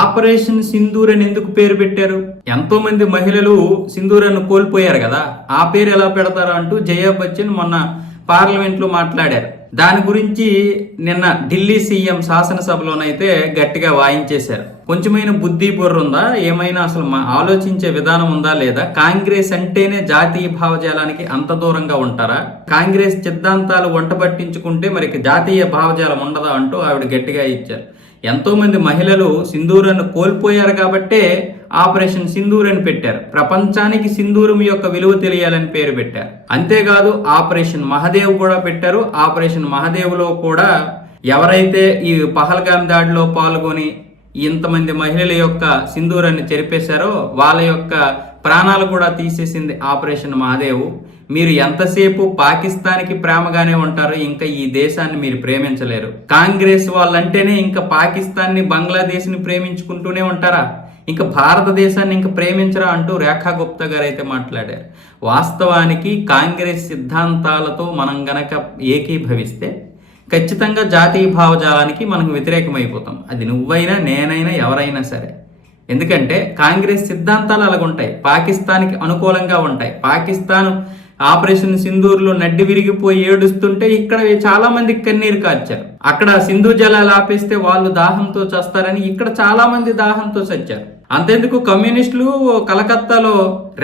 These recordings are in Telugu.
ఆపరేషన్ సింధూర్ అని ఎందుకు పేరు పెట్టారు? ఎంతో మంది మహిళలు సింధూరాన్ని కోల్పోయారు కదా, ఆ పేరు ఎలా పెడతారు అంటూ జయా బచ్చన్ మొన్న పార్లమెంట్ లో మాట్లాడారు. దాని గురించి నిన్న ఢిల్లీ సీఎం శాసనసభలోనైతే గట్టిగా వాయించేశారు. కొంచెమైన బుద్ధి బుర్ర ఉందా? ఏమైనా అసలు ఆలోచించే విధానం ఉందా లేదా? కాంగ్రెస్ అంటేనే జాతీయ భావజాలానికి అంత దూరంగా ఉంటారా? కాంగ్రెస్ సిద్ధాంతాలు వంట పట్టించుకుంటే మరి జాతీయ భావజాలం ఉండదా అంటూ ఆవిడ గట్టిగా ఇచ్చారు. ఎంతో మంది మహిళలు సింధూరాన్ని కోల్పోయారు కాబట్టే ఆపరేషన్ సింధూర్ అని పెట్టారు. ప్రపంచానికి సింధూరం యొక్క విలువ తెలియాలని పేరు పెట్టారు. అంతేకాదు ఆపరేషన్ మహదేవ్ కూడా పెట్టారు. ఆపరేషన్ మహదేవ్లో కూడా ఎవరైతే ఈ పహల్గామ్ దాడిలో పాల్గొని ఇంతమంది మహిళల యొక్క సింధూరాన్ని చెరిపేశారో వాళ్ళ యొక్క ప్రాణాలు కూడా తీసేసింది ఆపరేషన్ మహాదేవ్. మీరు ఎంతసేపు పాకిస్తాన్కి ప్రేమగానే ఉంటారు, ఇంకా ఈ దేశాన్ని మీరు ప్రేమించలేరు. కాంగ్రెస్ వాళ్ళంటేనే ఇంకా పాకిస్తాన్ని బంగ్లాదేశ్ని ప్రేమించుకుంటూనే ఉంటారా? ఇంకా భారతదేశాన్ని ఇంకా ప్రేమించరా అంటూ రేఖా గుప్తా గారు అయితే మాట్లాడారు. వాస్తవానికి కాంగ్రెస్ సిద్ధాంతాలతో మనం గనక ఏకీభవిస్తే ఖచ్చితంగా జాతీయ భావజాలానికి మనకు వ్యతిరేకమైపోతాం. అది నువ్వైనా నేనైనా ఎవరైనా సరే. ఎందుకంటే కాంగ్రెస్ సిద్ధాంతాలు అలాగుంటాయి, పాకిస్తాన్కి అనుకూలంగా ఉంటాయి. పాకిస్తాన్ ఆపరేషన్ సింధూర్లో నడ్డి విరిగిపోయి ఏడుస్తుంటే ఇక్కడ చాలా మంది కన్నీరు కార్చారు. అక్కడ సింధు జలాలు ఆపేస్తే వాళ్ళు దాహంతో చస్తారని ఇక్కడ చాలా మంది దాహంతో చచ్చారు. అంతెందుకు కమ్యూనిస్టులు కలకత్తాలో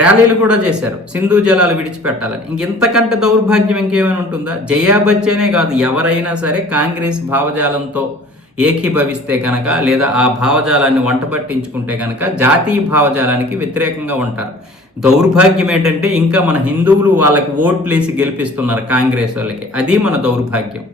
ర్యాలీలు కూడా చేశారు సింధు జలాలు విడిచిపెట్టాలని. ఇంతకంటే దౌర్భాగ్యం ఇంకేమైనా ఉంటుందా? జయా బచ్చనే కాదు, ఎవరైనా సరే కాంగ్రెస్ భావజాలంతో ఏకీభవిస్తే కనుక లేదా ఆ భావజాలాన్ని వంట పట్టించుకుంటే కనుక జాతీయ భావజాలానికి వ్యతిరేకంగా ఉంటారు. దౌర్భాగ్యం ఏంటంటే ఇంకా మన హిందువులు వాళ్ళకి ఓట్లేసి గెలిపిస్తున్నారు కాంగ్రెస్ వాళ్ళకి. అది మన దౌర్భాగ్యం.